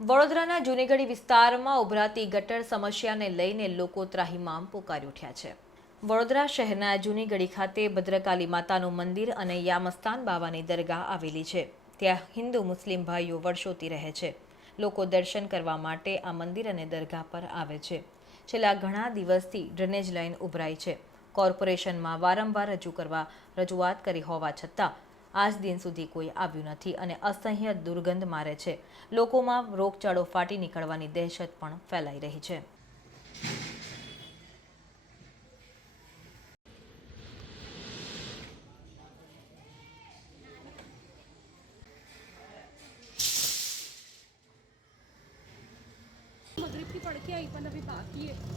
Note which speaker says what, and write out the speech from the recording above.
Speaker 1: વડોદરાના જૂનીગઢી વિસ્તારમાં ઉભરાતી ગટર સમસ્યાને લઈને લોકો ત્રાહિમામ પોકારી ઉઠ્યા છે. વડોદરા શહેરના જૂનીગઢી ખાતે ભદ્રકાલી માતાનું મંદિર અને યામસ્તાન બાવાની દરગાહ આવેલી છે. ત્યાં હિન્દુ મુસ્લિમ ભાઈઓ વર્ષોથી રહે છે. લોકો દર્શન કરવા માટે આ મંદિર અને દરગાહ પર આવે છે. છેલ્લા ઘણા દિવસથી ડ્રેનેજ લાઇન ઉભરાઈ છે. કોર્પોરેશનમાં વારંવાર રજૂ કરવા રજૂઆત કરી હોવા છતાં આજ દિન સુધી કોઈ આવ્યું નથી અને અસહ્ય દુર્ગંધ મારે છે લોકોમાં રોગચાળો ફાટી નીકળવાની દહેશત પણ ફેલાઈ રહી છે
Speaker 2: मगरिब की पढ़ के आई पर अभी बाकी है